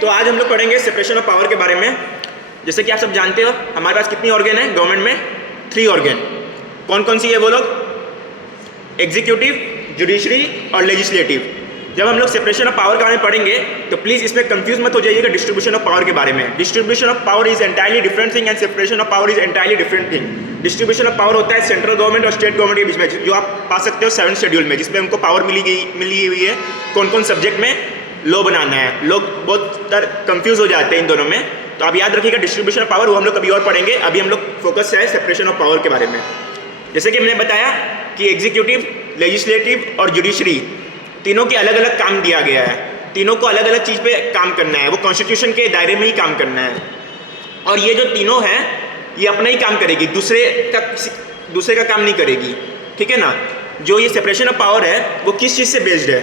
तो आज हम लोग पढ़ेंगे सेपरेशन ऑफ पावर के बारे में। जैसे कि आप सब जानते हो हमारे पास कितनी ऑर्गन है गवर्नमेंट में? 3 ऑर्गन। कौन कौन सी है वो लोग? एग्जीक्यूटिव, जुडिशरी और लेजिस्लेटिव। जब हम लोग सेपरेशन ऑफ पावर के बारे में पढ़ेंगे तो प्लीज़ इसमें कंफ्यूज मत हो जाइएगा डिस्ट्रीब्यूशन ऑफ पावर के बारे में। Distribution of power is entirely different thing and separation of power is entirely different thing. Distribution of power होता है सेंट्रल गवर्नमेंट और स्टेट गवर्नमेंट के बीच में, जो आप पा सकते हो 7th शेड्यूल में, जिसमें उनको पावर मिली हुई है कौन कौन सब्जेक्ट में लॉ बनाना है। लोग बहुत कंफ्यूज हो जाते हैं इन दोनों में, तो आप याद रखिएगा डिस्ट्रीब्यूशन ऑफ पावर वो हम लोग कभी और पढ़ेंगे। अभी हम लोग फोकस है सेपरेशन ऑफ पावर के बारे में। जैसे कि मैंने बताया कि एग्जीक्यूटिव, लेजिस्लेटिव और जुडिशरी तीनों के अलग अलग काम दिया गया है। तीनों को अलग अलग चीज़ पे काम करना है, वो कॉन्स्टिट्यूशन के दायरे में ही काम करना है। और ये जो तीनों हैं ये अपना ही काम करेगी, दूसरे का काम नहीं करेगी, ठीक है ना। जो ये सेपरेशन ऑफ पावर है वो किस चीज़ से बेस्ड है,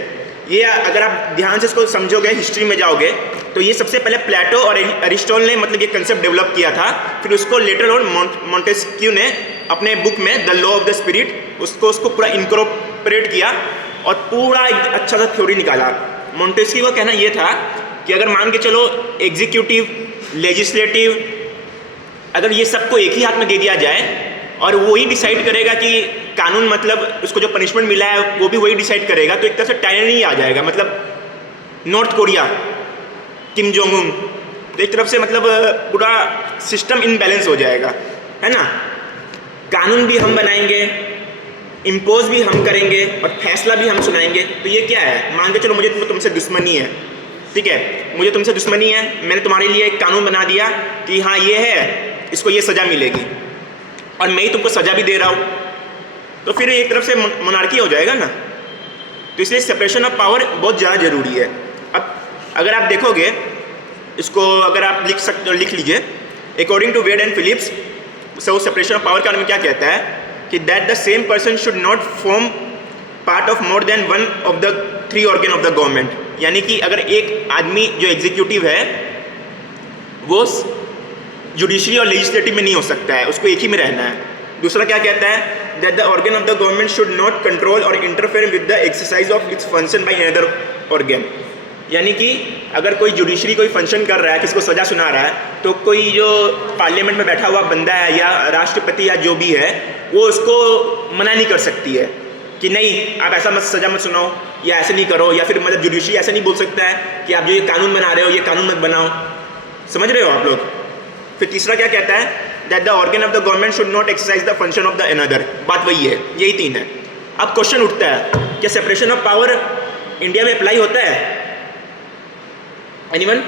ये अगर आप ध्यान से इसको समझोगे, हिस्ट्री में जाओगे तो ये सबसे पहले प्लेटो और एरिस्टोटल ने मतलब ये कंसेप्ट डेवलप किया था। फिर उसको लेटर ऑन मॉन्टेस्क्यू ने अपने बुक में the law of the spirit उसको पूरा इनकॉर्पोरेट किया और पूरा एक अच्छा सा थ्योरी निकाला। मॉन्टेस्क्यू का कहना ये था कि अगर मान के चलो एग्जीक्यूटिव, लेजिस्लेटिव, अगर ये सबको एक ही हाथ में दे दिया जाए और वो ही डिसाइड करेगा कि कानून मतलब उसको जो पनिशमेंट मिला है वो भी वही डिसाइड करेगा, तो एक तरह से टायरनी आ जाएगा। मतलब north Korea, Kim Jong Un, तो एक तरफ से मतलब पूरा सिस्टम इनबैलेंस हो जाएगा, है ना। कानून भी हम बनाएंगे, इम्पोज भी हम करेंगे और फैसला भी हम सुनाएंगे। तो ये क्या है, मान के चलो मुझे तुमसे दुश्मनी है, ठीक है, मुझे तुमसे दुश्मनी है, मैंने तुम्हारे लिए एक कानून बना दिया कि हाँ ये है, इसको ये सज़ा मिलेगी और मैं ही तुमको सज़ा भी दे रहा हूँ, तो फिर एक तरफ से मोनार्की हो जाएगा ना। तो इसलिए सेपरेशन ऑफ पावर बहुत ज़्यादा ज़रूरी है। अब अगर आप देखोगे इसको, अगर आप लिख सकते हो लिख लीजिए, according to Wade and Phillips, so separation of power के बारे में क्या कहता है कि that the same person should not form part of more than one of the 3 organ of the government. यानी कि अगर एक आदमी जो एग्जीक्यूटिव है वो जुडिशरी और लेजिस्लेटिव में नहीं हो सकता है, उसको एक ही में रहना है। दूसरा क्या कहता है, that the organ of the government should not control और interfere with the exercise of its function by another organ. यानी कि अगर कोई जुडिशरी कोई फंक्शन कर रहा है, किसको सज़ा सुना रहा है, तो कोई जो पार्लियामेंट में बैठा हुआ बंदा है या राष्ट्रपति या जो भी है वो उसको मना नहीं कर सकती है कि नहीं आप ऐसा मत सज़ा मत सुनाओ या ऐसे नहीं करो, या फिर मतलब जुडिशरी ऐसा नहीं बोल सकता है कि आप जो ये कानून बना रहे हो ये कानून मत बनाओ। समझ रहे हो आप लोग। फिर तीसरा क्या कहता है, that the organ of the government should not exercise the function of the another. बात वही है, यही 3 है। अब क्वेश्चन उठता है, क्या सेपरेशन ऑफ पावर इंडिया में अप्लाई होता है? एनीवन?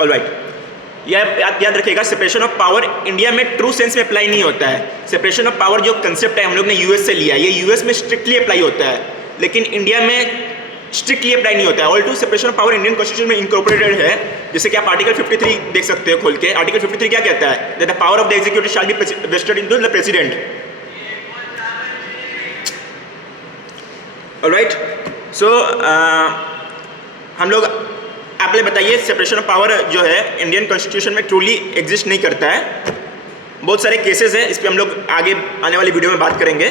ऑलराइट, याद रखिएगा सेपरेशन ऑफ पावर इंडिया में ट्रू सेंस में अप्लाई नहीं होता है। सेपरेशन ऑफ पावर जो कंसेप्ट है हम लोग ने यूएस से लिया है, ये यूएस में स्ट्रिक्टली अप्लाई होता है, लेकिन इंडिया में स्ट्रिक्टली अप्लाई नहीं होता है। All to separation of power Indian constitution में इनकॉर्पोरेटेड है। जैसे कि आप आर्टिकल 53 देख सकते हो खोल के। आर्टिकल 53 क्या कहता है, that the power of the executive shall be vested into the president. Alright, so हम लोग आप लोग बताइए सेपरेशन ऑफ पावर जो है इंडियन कॉन्स्टिट्यूशन में ट्रूली एग्जिस्ट नहीं करता है। बहुत सारे केसेस हैं, इस पर हम लोग आगे आने वाली वीडियो में बात करेंगे।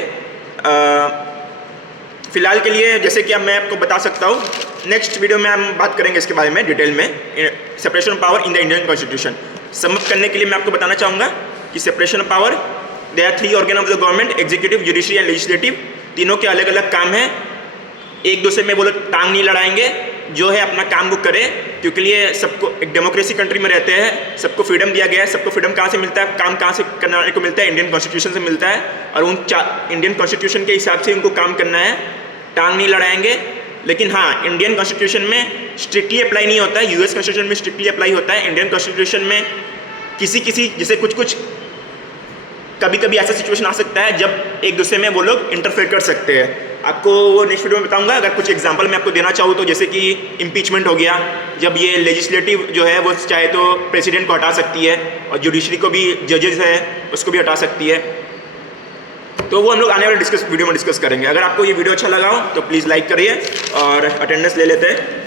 फिलहाल के लिए जैसे कि अब मैं आपको बता सकता हूँ, नेक्स्ट वीडियो में हम बात करेंगे इसके बारे में डिटेल में, separation of power in the Indian constitution. Sum up करने के लिए मैं आपको बताना चाहूँगा कि separation of power, there are 3 organ of the government, executive, judiciary and legislative. तीनों के अलग अलग काम हैं, एक दूसरे में वो लोग टांग नहीं लड़ाएंगे, जो है अपना काम वो करे, क्योंकि लिए सबको एक डेमोक्रेसी कंट्री में रहते हैं, सबको फ्रीडम दिया गया है। सबको फ्रीडम कहाँ से मिलता है, काम कहाँ से करने को मिलता है, इंडियन कॉन्स्टिट्यूशन से मिलता है, और उन इंडियन कॉन्स्टिट्यूशन के हिसाब से उनको काम करना है, टांग नहीं लड़ाएंगे। लेकिन हाँ, इंडियन कॉन्स्टिट्यूशन में स्ट्रिक्टली अप्लाई नहीं होता है, यूएस कॉन्स्टिट्यूशन में स्ट्रिक्टली अप्लाई होता है। इंडियन कॉन्स्टिट्यूशन में किसी जैसे कुछ कभी कभी ऐसा सिचुएशन आ सकता है जब एक दूसरे में वो लोग इंटरफेयर कर सकते हैं। आपको वो नेक्स्ट वीडियो में बताऊंगा। अगर कुछ एग्जांपल मैं आपको देना चाहूँ तो जैसे कि इम्पीचमेंट हो गया, जब ये लेजिस्लेटिव जो है वो चाहे तो प्रेसिडेंट को हटा सकती है और जुडिशरी को भी, जजेस है उसको भी हटा सकती है। तो वो हम लोग आने वाले वीडियो में डिस्कस करेंगे। अगर आपको ये वीडियो अच्छा लगा हो तो प्लीज़ लाइक करिए और अटेंडेंस ले लेते हैं।